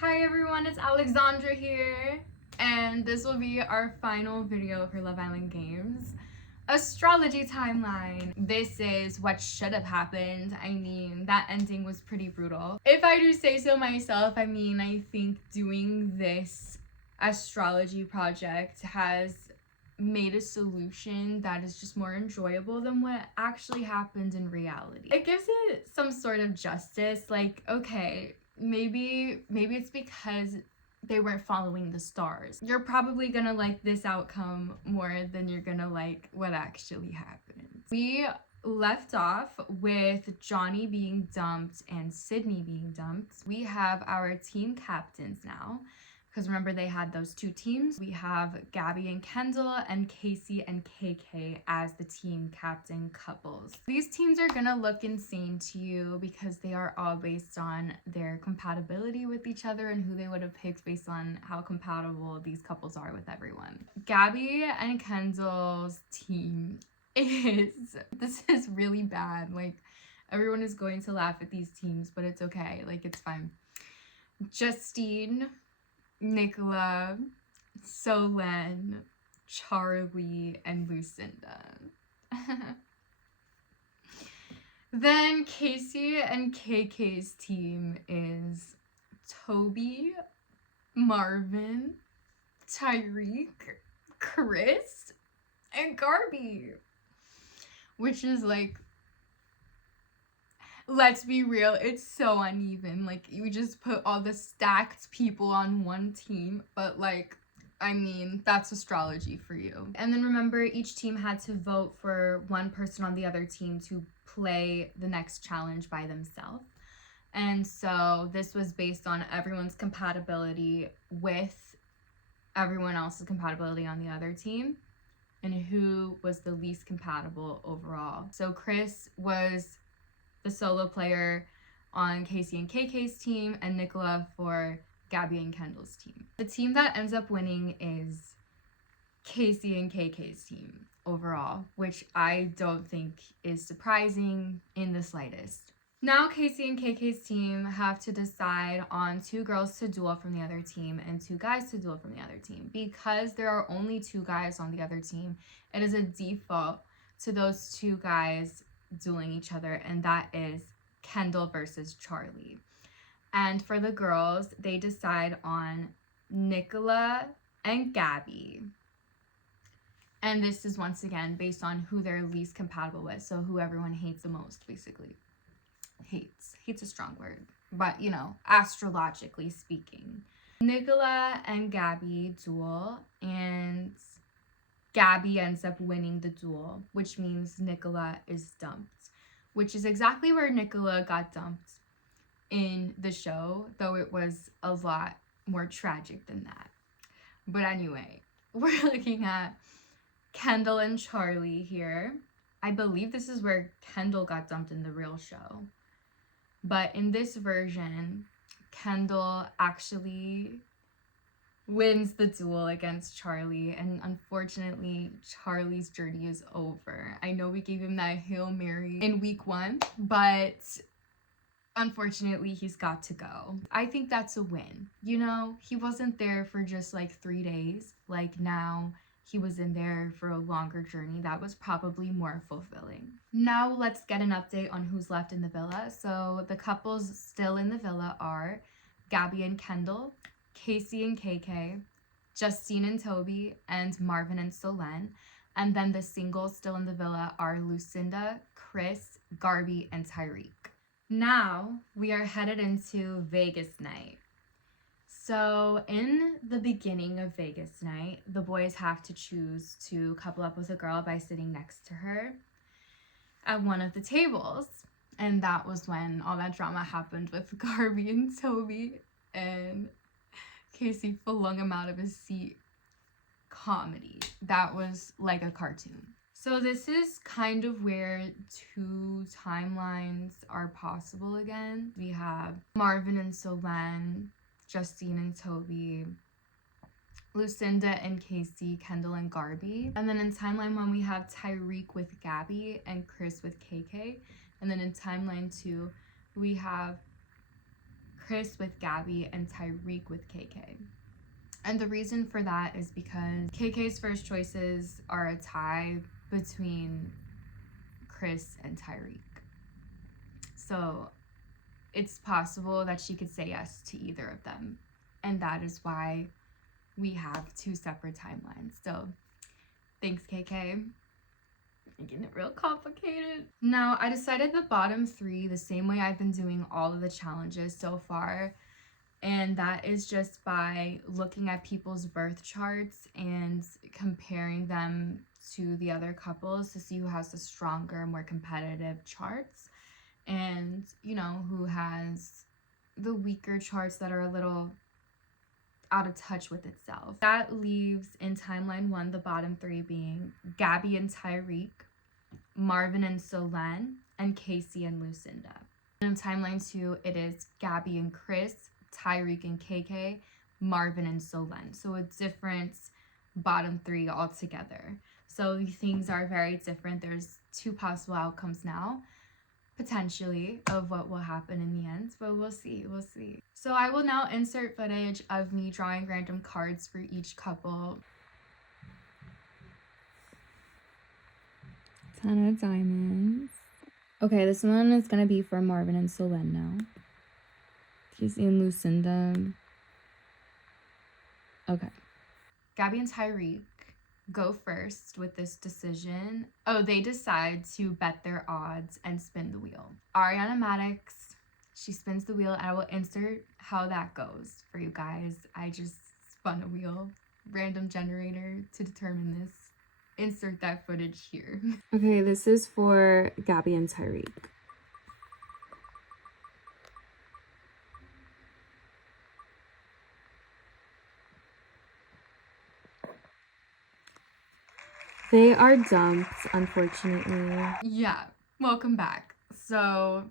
Hi everyone, it's Alexandra here, and this will be our final video for Love Island Games. Astrology timeline. This is what should have happened. I mean, that ending was pretty brutal. If I do say so myself, I think doing this astrology project has made a solution that is just more enjoyable than what actually happened in reality. It gives it some sort of justice, like, okay, maybe it's because they weren't following the stars. You're probably gonna like this outcome more than you're gonna like what actually happened. We left off with Johnny being dumped and Sydney being dumped. We have our team captains now, because remember they had those two teams. We have Gabby and Kendall and Casey and KK as the team captain couples. These teams are gonna look insane to you because they are all based on their compatibility with each other and who they would have picked based on how compatible these couples are with everyone. Gabby and Kendall's team this is really bad. Like, everyone is going to laugh at these teams, but it's okay. Like, it's fine. Justine, Nicola, Solen, Charlie, and Lucinda. Then Casey and KK's team is Toby, Marvin, Tyreek, Chris, and Garbi. Which is like, let's be real, it's so uneven. Like, you just put all the stacked people on one team, but like, I mean, that's astrology for you. And then remember, each team had to vote for one person on the other team to play the next challenge by themselves. And so this was based on everyone's compatibility with everyone else's compatibility on the other team, and who was the least compatible overall. So Chris was the solo player on Casey and KK's team, and Nicola for Gabby and Kendall's team. The team that ends up winning is Casey and KK's team overall, which I don't think is surprising in the slightest. Now Casey and KK's team have to decide on 2 girls to duel from the other team and 2 guys to duel from the other team. Because there are only 2 guys on the other team, it is a default to those 2 guys dueling each other, and that is Kendall versus Charlie. And for the girls, they decide on Nicola and Gabby. And this is once again based on who they're least compatible with, so who everyone hates the most, basically. Hate's a strong word, but you know, astrologically speaking. Nicola and Gabby duel, and Gabby ends up winning the duel, which means Nicola is dumped, which is exactly where Nicola got dumped in the show, though it was a lot more tragic than that. But anyway, we're looking at Kendall and Charlie here. I believe this is where Kendall got dumped in the real show. But in this version, Kendall actually wins the duel against Charlie, and unfortunately, Charlie's journey is over. I know we gave him that Hail Mary in week 1, but unfortunately, he's got to go. I think that's a win. You know, he wasn't there for just like 3 days. Like, now he was in there for a longer journey. That was probably more fulfilling. Now let's get an update on who's left in the villa. So the couples still in the villa are Gabby and Kendall, Casey and KK, Justine and Toby, and Marvin and Solen. And then the singles still in the villa are Lucinda, Chris, Garbi, and Tyreek. Now we are headed into Vegas night. So in the beginning of Vegas night, the boys have to choose to couple up with a girl by sitting next to her at one of the tables. And that was when all that drama happened with Garbi and Toby, and Casey flung him out of his seat. Comedy. That was like a cartoon. So this is kind of where 2 timelines are possible again. We have Marvin and Solen, Justine and Toby, Lucinda and Casey, Kendall and Garbi. And then in timeline 1, we have Tyreek with Gabby and Chris with KK. And then in timeline 2, we have Chris with Gabby, and Tyreek with KK. And the reason for that is because KK's first choices are a tie between Chris and Tyreek. So it's possible that she could say yes to either of them. And that is why we have 2 separate timelines. So thanks, KK. Making it real complicated. Now, I decided the bottom 3 the same way I've been doing all of the challenges so far. And that is just by looking at people's birth charts and comparing them to the other couples to see who has the stronger, more competitive charts. And, you know, who has the weaker charts that are a little out of touch with itself. That leaves in timeline 1 the bottom 3 being Gabby and Tyreek, Marvin and Solen, and Casey and Lucinda. And in timeline 2, it is Gabby and Chris, Tyreek and KK, Marvin and Solen. So a different bottom 3 altogether. So things are very different. There's 2 possible outcomes now, potentially, of what will happen in the end, but we'll see. So I will now insert footage of me drawing random cards for each couple. 10 of diamonds. Okay, this one is gonna be for Marvin and Solen now. Casey and Lucinda. Okay. Gabby and Tyreek go first with this decision. Oh, they decide to bet their odds and spin the wheel. Ariana Maddox, she spins the wheel, and I will insert how that goes for you guys. I just spun a wheel, random generator, to determine this. Insert that footage here. Okay, this is for Gabby and Tyreek. They are dumped, unfortunately. Yeah, welcome back. So,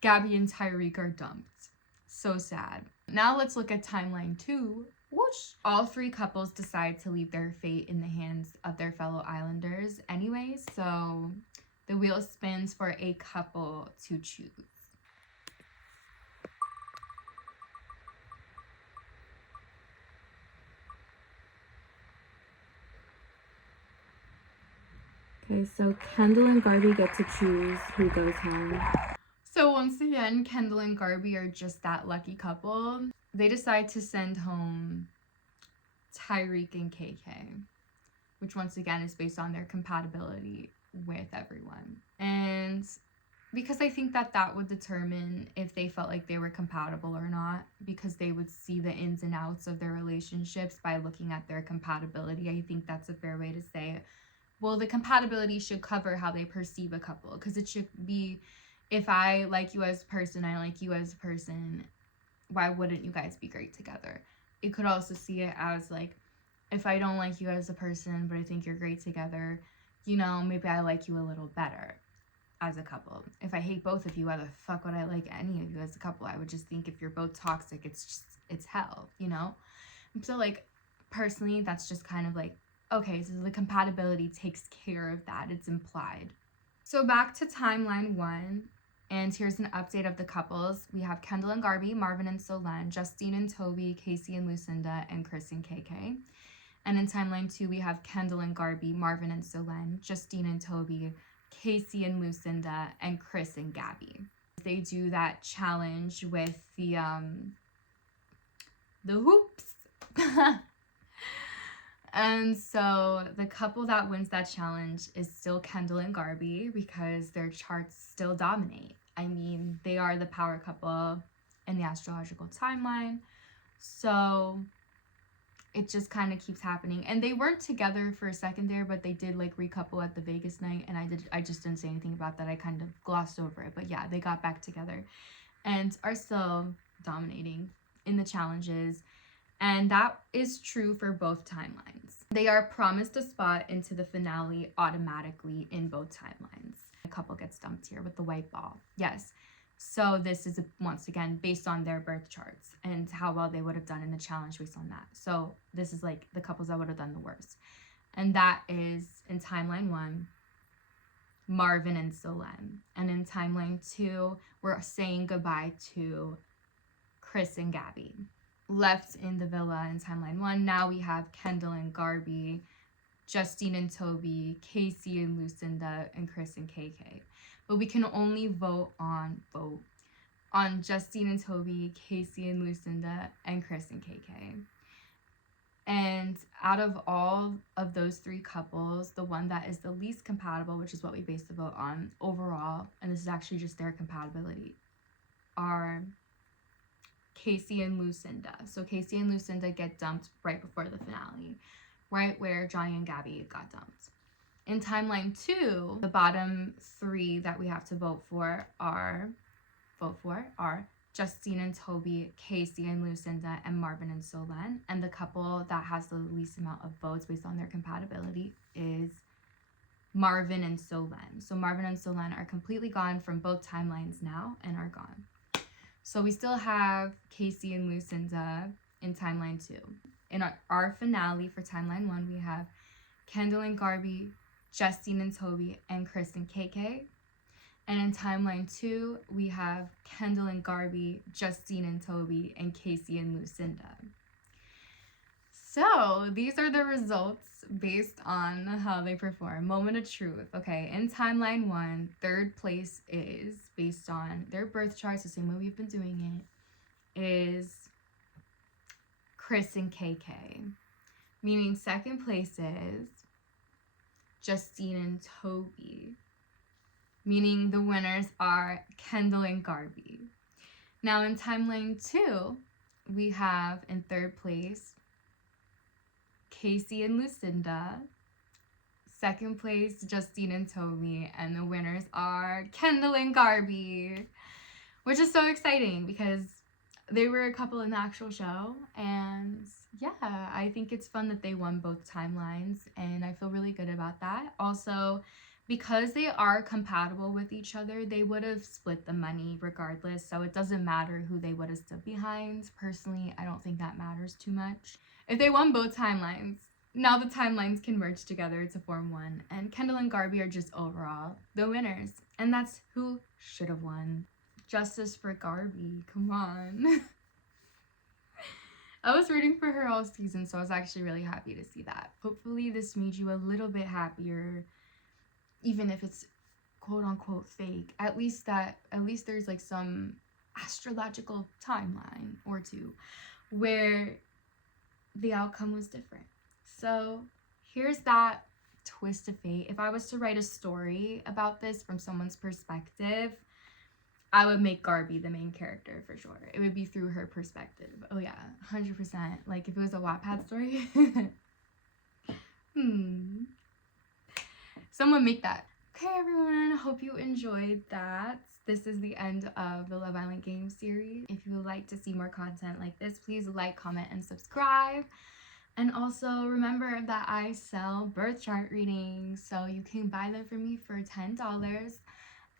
Gabby and Tyreek are dumped. So sad. Now let's look at timeline 2. Whoosh! All 3 couples decide to leave their fate in the hands of their fellow islanders anyway, so the wheel spins for a couple to choose. Okay, so Kendall and Garbi get to choose who goes home. So once again, Kendall and Garbi are just that lucky couple. They decide to send home Tyreek and KK, which once again is based on their compatibility with everyone. And because I think that that would determine if they felt like they were compatible or not, because they would see the ins and outs of their relationships by looking at their compatibility. I think that's a fair way to say it. Well, the compatibility should cover how they perceive a couple, because it should be, if I like you as a person, I like you as a person, why wouldn't you guys be great together? It could also see it as like, if I don't like you as a person, but I think you're great together, you know, maybe I like you a little better as a couple. If I hate both of you, why the fuck would I like any of you as a couple? I would just think if you're both toxic, it's hell, you know? So like, personally, that's just kind of like, okay, so the compatibility takes care of that. It's implied. So back to timeline 1, and here's an update of the couples. We have Kendall and Garbi, Marvin and Solen, Justine and Toby, Casey and Lucinda, and Chris and KK. And in timeline 2, we have Kendall and Garbi, Marvin and Solen, Justine and Toby, Casey and Lucinda, and Chris and Gabby. They do that challenge with the hoops. And so the couple that wins that challenge is still Kendall and Garbi, because their charts still dominate. I mean, they are the power couple in the astrological timeline. So it just kind of keeps happening. And they weren't together for a second there, but they did like recouple at the Vegas night. And I just didn't say anything about that. I kind of glossed over it. But yeah, they got back together and are still dominating in the challenges. And that is true for both timelines. They are promised a spot into the finale automatically in both timelines. A couple gets dumped here with the white ball. Yes. So this is, once again, based on their birth charts and how well they would have done in the challenge based on that. So this is like the couples that would have done the worst. And that is in timeline 1, Marvin and Solen. And in timeline 2, we're saying goodbye to Chris and Gabby. Left in the villa in timeline 1, now we have Kendall and Garbi, Justine and Toby, Casey and Lucinda, and Chris and KK. But we can only vote on Justine and Toby, Casey and Lucinda, and Chris and KK. And out of all of those 3 couples, the one that is the least compatible, which is what we base the vote on overall, and this is actually just their compatibility, are Casey and Lucinda. So Casey and Lucinda get dumped right before the finale, right where Johnny and Gabby got dumped. In timeline 2, the bottom 3 that we have to vote for are Justine and Toby, Casey and Lucinda, and Marvin and Solen. And the couple that has the least amount of votes based on their compatibility is Marvin and Solen. So Marvin and Solen are completely gone from both timelines now and are gone. So we still have Casey and Lucinda in timeline 2. In our finale for timeline 1, we have Kendall and Garbi, Justine and Toby, and Chris and KK. And in timeline 2, we have Kendall and Garbi, Justine and Toby, and Casey and Lucinda. So these are the results based on how they perform. Moment of truth. Okay, in timeline 1, 3rd place is, based on their birth charts, the same way we've been doing it, is Chris and KK. Meaning 2nd place is Justine and Toby. Meaning the winners are Kendall and Garbi. Now in timeline 2, we have in 3rd place Casey and Lucinda. 2nd place, Justine and Toby. And the winners are Kendall and Garbi. Which is so exciting because they were a couple in the actual show. And yeah, I think it's fun that they won both timelines. And I feel really good about that. Also, because they are compatible with each other, they would have split the money regardless, so it doesn't matter who they would have stood behind. Personally, I don't think that matters too much. If they won both timelines, now the timelines can merge together to form one, and Kendall and Garbi are just overall the winners, and that's who should have won. Justice for Garbi, come on. I was rooting for her all season, so I was actually really happy to see that. Hopefully this made you a little bit happier, even if it's quote-unquote fake. At least there's like some astrological timeline or two where the outcome was different. So here's that twist of fate. If I was to write a story about this from someone's perspective, I would make Garbi the main character for sure. It would be through her perspective. Oh yeah, 100%. Like if it was a Wattpad story. Someone make that. Okay, everyone. Hope you enjoyed that. This is the end of the Love Island game series. If you would like to see more content like this, please like, comment, and subscribe. And also remember that I sell birth chart readings, so you can buy them from me for $10.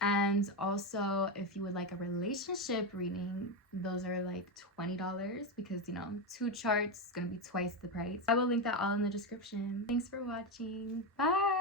And also, if you would like a relationship reading, those are like $20 because, you know, 2 charts is going to be twice the price. I will link that all in the description. Thanks for watching. Bye!